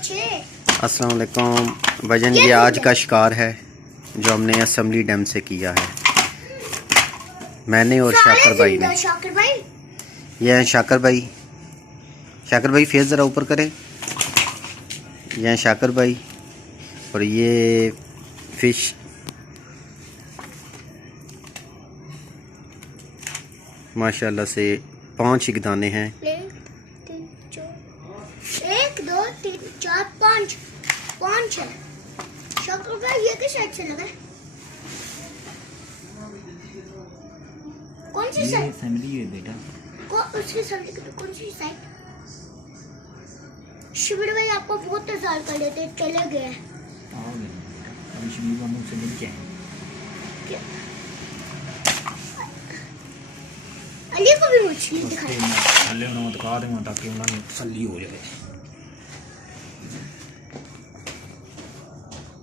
अस्सलाम वालेकुम भाईजान, ये आज का शिकार है जो हमने असम्बली डैम से किया है, मैंने और शाकर भाई ने। ये हैं शाकर भाई। शाकर भाई फेस ज़रा ऊपर करें। ये हैं शाकर भाई और ये फिश। माशाल्लाह से 5 ही दाने हैं। 1 2 3 4 5 है। शाकर भाई ये किस साइड से लगा है? कौन सी साइड? फैमिली है बेटा। उसकी साइड कौन सी साइड? शिविर भाई आपको बहुत इंतजार कर लेते, चले गए। आओगे बेटा, हम शिविर बाबू से मिल के आए। अली को भी मछली दिखाई। पहले उन्होंने दिखा देंगे ताकि उन्हें तसल्ली हो जाए।